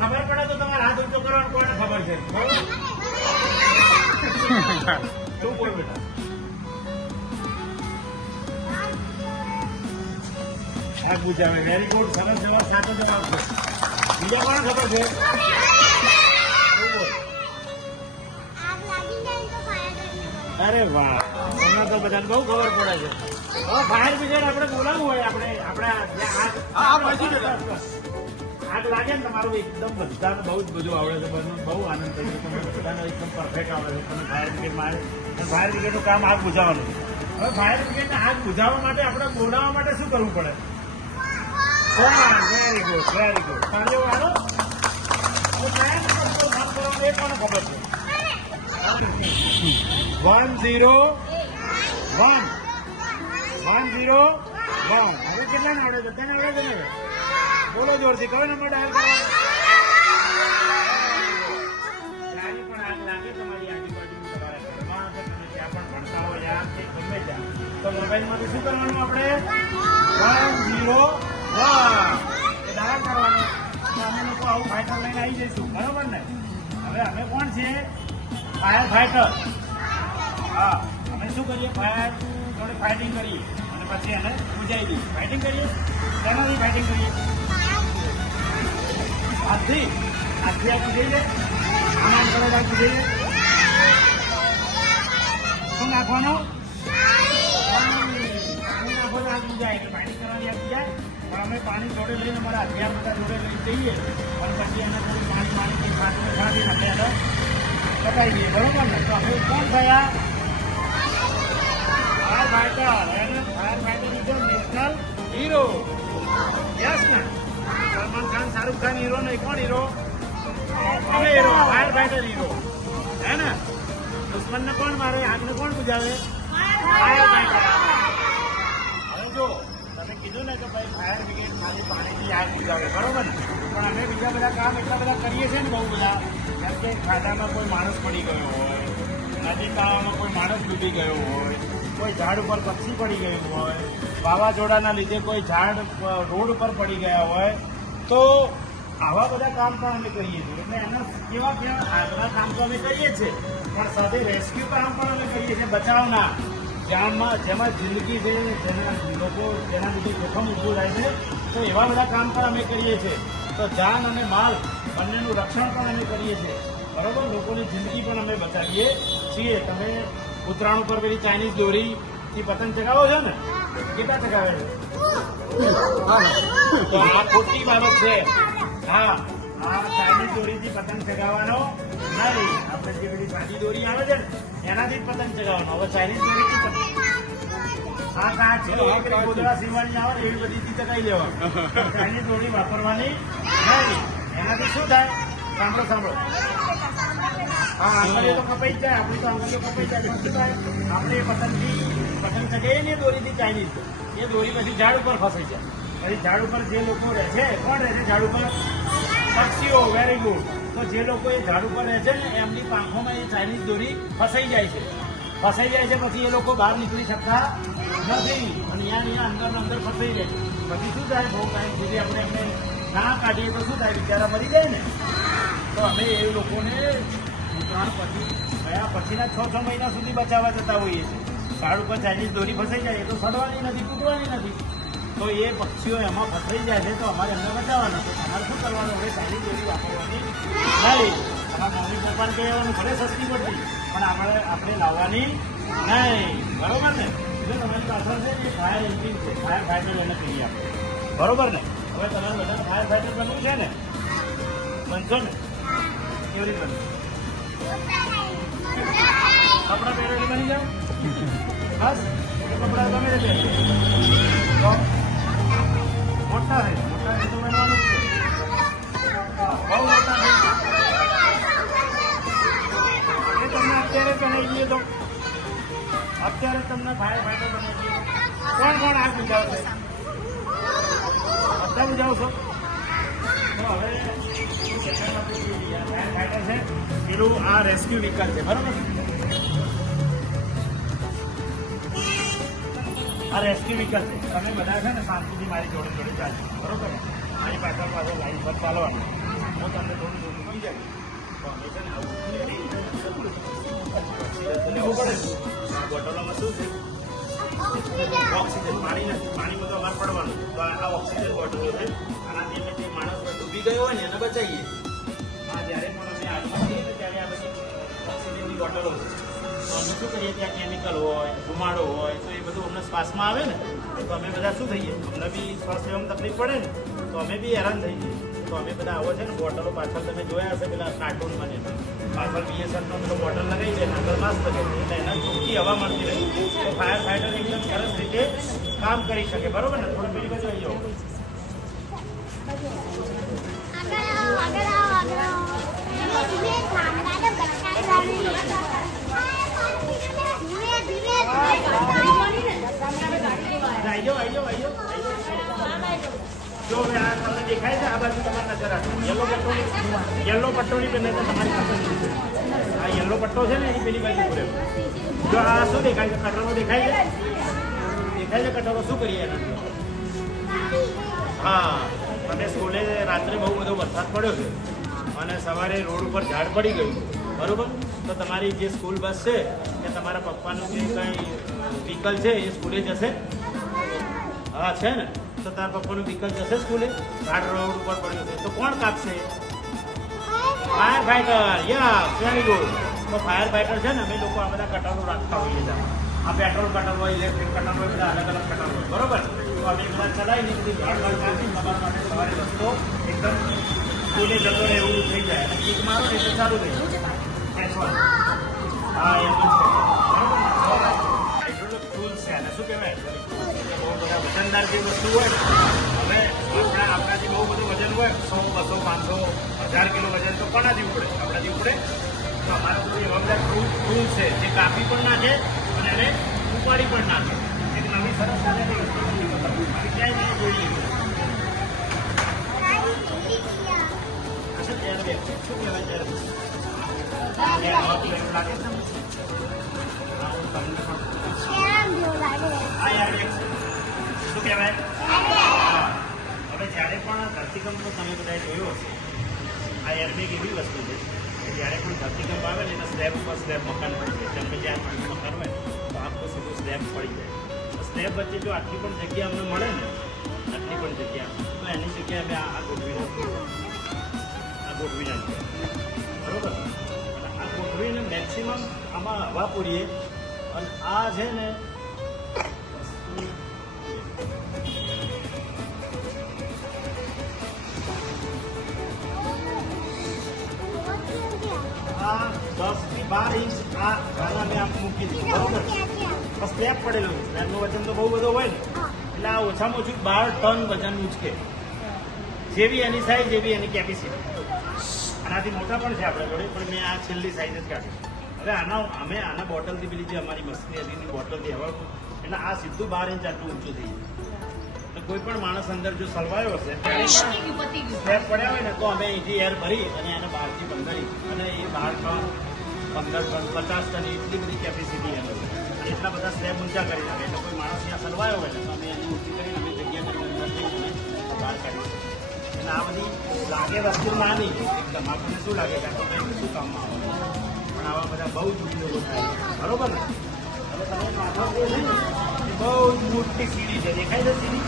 ખબર પડે તો તમારે હાથ ઊંચો કરવાનો કોને ખબર છે? શું બોલ બેટા? આ પૂછાવે. વેરી ગુડ, સરસ જવાબ, સાચો જવાબ છે. બીજા કોને ખબર છે? અરે વાહ, તમને તો બધાને બહુ ખબર પડે છે. હવે ફાયર બ્રિગેડ આપણે બોલાવવું હોય, આગ લાગે ને તમારું એકદમ બધાને બહુ જ બધું આવડે છે, બહુ આનંદ થઈ ગયો. તમે બધાને એકદમ પરફેક્ટ આવડે છે. તમે ફાયર બ્રિગેડ મારે ફાયર બ્રિગેડનું કામ આગ બુઝાવવાનું. હવે ફાયર બ્રિગેડને આગ બુઝાવવા માટે આપણે બોલાવવા માટે શું કરવું પડે? Very good, very good. તાળીઓ વાળો એ કોને ખબર છે? 101 101. હવે કેટલાને આવડે? બધાને આવડે છે ને? બોલો જોરથી, કયો નંબર ડાયલ કરો? જ્યારે પણ આગ લાગે તમારી આજુબાજુ તમારા ઘરમાં કે તમે જ્યાં પણ ભણતા હોય આમ કે ગમે ત્યાં, તો મોબાઈલમાંથી શું કરવાનું? આપણે 101 એ ડાયલ કરવાનું. તો અમે લોકો આવું ફાઈટર લઈને આવી જઈશું, બરોબર ને? હવે અમે કોણ છીએ? Fire fighter. હા, અમે શું કરીએ? ફાયર જોડે ફાઇટિંગ કરીએ અને પછી એને બુજાવી દઈએ. ફાઇટિંગ કરીએ. શેનાથી ફાઇટિંગ કરીએ? હાથથી. હાથથી આગ બુજાઈએ. આમ કરો આગ બુજાઈએ. શું નાખવાનું? પાણી નાખો તો આગ બુજાય. એટલે ફાઇટિંગ કરવાની આગ બુજાય. પણ અમે પાણી જોડે લઈને અમારા હથિયાર બધા જોડે લઈને જઈએ અને પછી એને થોડું પાણી છાંટીને આપણે એને પતાવી દઈએ, બરોબર ને? તો અમે કોણ થયા? Fire fighter. Fire fighter is national hero. Yes ને? સલમાન ખાન, શાહરુખ ખાન હીરો નહીં. કોણ હીરો? અમે હીરો. ફાયર ફાઈટર હીરો, હે ને? દુશ્મનને કોણ મારે? આગને કોણ બુજાવે? Fire fighter. હવે જો તમે કીધું ને કે ભાઈ ફાયર બ્રિગેડ ખાલી પાણીથી આગ બુજાવે, બરોબર ને? પણ અમે બીજા બધા કામ એટલા બધા કરીએ છીએ ને, બહુ બધા. જેમ કે ખાડામાં કોઈ માણસ પડી ગયો હોય, નદી તળાવમાં કોઈ માણસ ડૂબી ગયો હોય, કોઈ ઝાડ ઉપર પક્ષી પડી ગયું હોય, વાવાઝોડાના લીધે કોઈ ઝાડ રોડ ઉપર પડી ગયા હોય, તો આવા બધા કામ પણ અમે કરીએ છીએ. એટલે એના કેવા આગળ કામ તો અમે કરીએ છીએ, પણ સાથે રેસ્ક્યુ કામ પણ અમે કરીએ છીએ, બચાવના. જેમાં જિંદગી છે, જેના લીધે જોખમ ઊભું થાય છે, તો એવા બધા કામ પણ અમે કરીએ છીએ. તો જાન અને માલ બંનેનું રક્ષણ પણ અમે કરીએ છીએ, બરોબર? લોકોની જિંદગી પણ અમે બચાવીએ છીએ. તમે ઉત્તરાયણ ઉપર પેલી ચાઇનીઝ દોરીથી પતંગ ચગાવો છો ને? કેટલા ચગાવે છે? તો આ ખોટી બાબત છે. હા, આ ચાઇનીઝ દોરીથી પતંગ ચગાવવાનો નહીં. આપણે જે પેલી સાદી દોરી આવે છે ને, એનાથી જ પતંગ ચગાવવાનો. હવે ચાઇનીઝ દોરીથી આ કાચ છે એ પેલી ગોદડા સીવવાની આવે ને એવી બધી રીતે કઈ લેવા ચાઇનીઝ દોરી વાપરવાની નહીં. એનાથી શું થાય? સાંભળો સાંભળો. હા, આંગળીઓ તો કપાઈ જ જાય, આપણી તો આંગળીઓ કપાઈ જાય. શું થાય? આપણે પતંગ ચગાવીએ ને દોરીથી ચાઇનીઝ, એ દોરી પછી ઝાડ ઉપર ફસાઈ જાય. પછી ઝાડ ઉપર જે લોકો રહે છે, કોણ રહે છે ઝાડ ઉપર? પક્ષીઓ. Very good. તો જે લોકો એ ઝાડ ઉપર રહે છે ને એમની પાંખોમાં એ ચાઇનીઝ દોરી ફસાઈ જાય છે. ફસાઈ જાય છે પછી એ લોકો બહાર નીકળી શકતા નથી અને અહીંયા અંદર ફસાઈ જાય. પછી શું થાય? બહુ ટાઈમ સુધી આપણે એમને ના કાઢીએ તો શું થાય? બિચારા મરી જાય ને. તો અમે એ લોકોને ઉત્તરાયણ પછી ગયા પછીના 6 મહિના સુધી બચાવવા જતા હોઈએ છીએ. ઝાડ ઉપર ચાઇનીઝ દોરી ફસાઈ જાય એ તો સડવાની નથી, તૂટવાની નથી. તો એ પક્ષીઓ એમાં ફસાઈ જાય છે તો અમારે એમને બચાવવાના છે. તમારે શું કરવાનું? હવે ચાઇનીઝ દોરી વાપરવાની નહીં. તમારા મમ્મી પપ્પાને કહેવાનું ભલે સસ્તી પડતી પણ આપણે લાવવાની નહીં. બરોબર ને? જો તમારી પાછળ છે એ ફાયર એન્જિન છે, ફાયર ફાઈટર એને કહીએ આપણે. બરોબર ને? હવે તમારે બધાને ફાયર ફાઈટર બનવું છે ને? બનશો ને? કેવી રીતે બનશે? કપડાં પહેરેલી બની જાઓ બસ. એ કપડાં ગમે તે પહેરે મોટા છે, મોટા છે તો બનવાનું જ છે. બહુ મોટા છે એ તમને અત્યારે બનાવી દઈએ તો અત્યારે તમને ફાયર ફાઈટર બનાવી દઈએ. કોણ કોણ આગ બુજાવશે? બધા બુજાવશો? તો હવે ફાયર ફાઈટર છે પેલું આ રેસ્ક્યુ વ્હીકલ છે. બરોબર? આ રેસ્ક્યુ વ્હીકલ છે. તમે બધા છે ને શાંતિથી મારી જોડે જોડે ચાલજો. બરોબર ને? મારી પાછળ લાઈન પર ચાલવાનું. હું તમને થોડું થોડું સમજાવી તો અમે છે ને આવું લેવું પડે. આ બોટલોમાં શું છે? ઓક્સિજન. પાણી નથી, પાણીમાં તો અમારે પડવાનું. તો આ ઓક્સિજન બોટલો છે. આનાથી અમે જે માણસ ડૂબી ગયો હોય ને એને બચાવીએ. હા, જ્યારે પણ અમે આગમાં જઈએ ને ત્યારે આ બધી ઓક્સિજનની બોટલો છે. તો અમે શું કરીએ? ત્યાં કેમિકલ હોય, ધુમાડો હોય તો એ બધું અમને શ્વાસમાં આવે ને તો અમે બધા શું થઈએ? અમને બી શ્વાસ લેવામાં તકલીફ પડે ને તો અમે બી હેરાન થઈ જઈએ. તો અમે બધા આવો છે ને બોટલો પાછળ તમે જોયા હશે પેલા કાર્ટૂનમાં ને પાછળ BSNનો પેલો બોટલ લગાવી દે અંદર માસ્ક લગાવી એટલે એના ચોખ્ખી હવા મળતી રહે તો ફાયર ફાઈટર એકદમ સરસ રીતે કામ કરી શકે. બરોબર ને? થોડું પેલી બાજુ આવી જાઓ. જો આ તમને દેખાય છે આ બાજુ તમારે નજર રાખો. યલો પટ્ટોની પેલે તમારી પાસે આ યલો પટ્ટો છે ને એની પેલી બાજુ પૂરે. જો આ શું દેખાય છે? કટરો દેખાય છે? દેખાય છે કટરો? શું કરીએ એના? હા, અને સ્કૂલે રાત્રે બહુ બધો વરસાદ પડ્યો છે અને સવારે રોડ ઉપર ઝાડ પડી ગયું. બરોબર? તો તમારી જે સ્કૂલ બસ છે કે તમારા પપ્પાનું જે કંઈ વ્હીકલ છે એ સ્કૂલે જશે? હા છે ને? તો તારા પપ્પાનું વ્હીકલ જશે સ્કૂલે? ઝાડ રોડ ઉપર પડ્યું છે તો કોણ કાપશે? Fire fighter. Ya, very good. તો ફાયર ફાઈટર છે ને અમે લોકો આ બધા કટરો રાખતા હોઈએ છીએ. આ પેટ્રોલ કટર હોય, ઇલેક્ટ્રિક કટર હોય, બધા અલગ અલગ કટર હોય. બરોબર? તો અમે બધા ચલાવીને બધી ઝાડ કાપી તમારા માટે સવારે રસ્તો એકદમ સ્કૂલે જતો રહે એવું થઈ જાય. અને કિક મારો ને એટલે ચાલુ થઈ જાય. હા, એમ જ છે. બરોબર? હાઇડ્રોલિક ટૂલ્સ છે અને શું કહેવાય? બહુ બધા વજનદાર જે વસ્તુ હોય ને હવે આપણાથી બહુ બધું વજન હોય 100, 200, 500, 1000 કિલો વજન તો કોનાથી ઉપડે? આપણાથી ઉપડે? તો અમારા બધું એવા બધા ટૂલ છે જે કાપી પણ નાખે અને એને ઉપાડી પણ નાખે. એક નવી સરસ ક્યાંય નહીં જોઈ લીધું. શું કહેવાય ત્યારે? લાગે છે હા યાર શું કહેવાય? હવે જ્યારે પણ ધરતીકંપનો તમે બધાએ જોયો હશે આ એરબેગ એવી વસ્તુ છે કે જ્યારે પણ ધરતીકંપ આવે ને એના સ્લેબ પર સ્લેબ મકાન પડી જાય. જેમ કે જ્યાં પણ મકાન હોય તો આખું સીધું સ્લેબ પડી જાય. તો સ્લેબ વચ્ચે જો આટલી પણ જગ્યા અમને મળે ને આટલી પણ જગ્યા તો એની જગ્યાએ અમે આ ગોઠવી નાખીએ. બરોબર? આ ગોઠવીને મેક્સિમમ આમાં હવા પૂરીએ અને આ છે ને આ 10 થી 12 ઇંચ આ ગાના મેં આમ મૂકી દીધું. બરોબર? સ્લેબ પડેલું છે. સ્લેબનું વજન તો બહુ બધો હોય ને, એટલે આ ઓછામાં ઓછું 12 ટન વજનનું જ કે, જેવી એની સાઈઝ જેવી એની કેપેસિટી. આનાથી મોટા પણ છે આપણા જોડે, પણ મેં આ છેલ્લી સાઈઝ જ કાઢી. હવે અમે આના બોટલથી પેલી જે અમારી મસ્તી હતી એની બોટલથી હવા, એટલે આ સીધું 12 ઇંચ આટલું ઊંચું થઈ ગયું. એટલે કોઈ પણ માણસ અંદર જો સલવાયો હશે સ્લેબ પડ્યા હોય ને, તો અમે અહીંથી એર ભરી અને એને 12 થી 15 ઇંચ, અને એ 12 ટન 15 ટન 50 ટન એટલી બધી કેપેસિટી એનો છે. અને એટલા બધા સ્લેબ ઊંચા કરી નાખે. એટલે કોઈ માણસ ત્યાં સલવાયો હોય ને, તો અમે એને ઊંચી કરીને અમે જગ્યા કરી અંદર જઈને અમે બહાર કાઢી શકીએ. એટલે આ બધી લાગે વસ્તુ નાની એકદમ, આપણને શું લાગે કે આ તો કંઈક શું કામમાં આવે, પણ આવા બધા બહુ જ ઉપયોગો થાય છે. બરોબર ને? હવે તમે માથા જે છે ને, એ બહુ જ મોટી સીડી છે. દેખાય છે સીડી?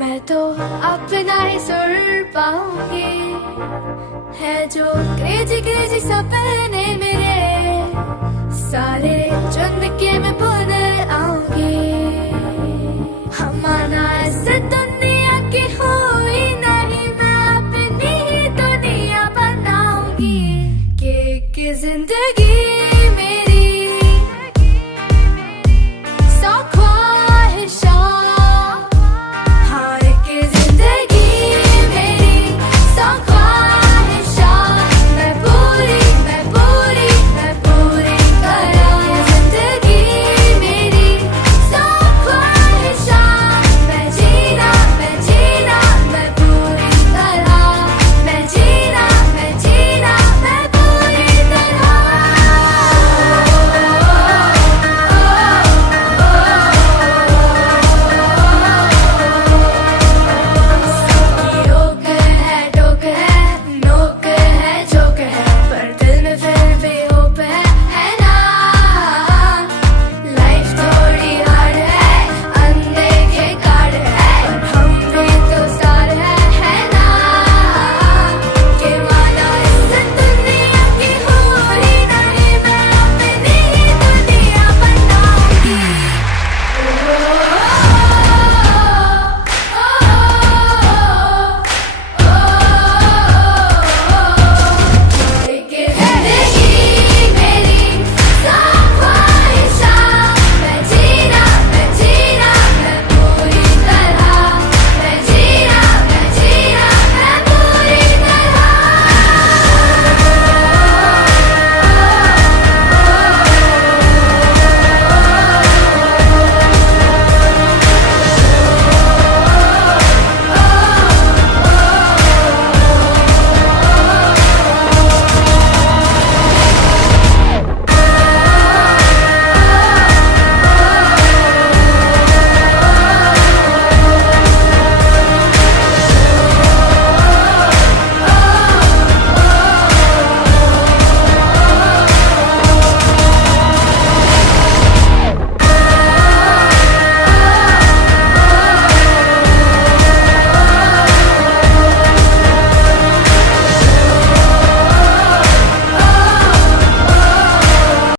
मैं तो अपना ही सुर पाऊंगी, है जो क्रेजी क्रेजी सपने मेरे सारे चुन के मैं पुनः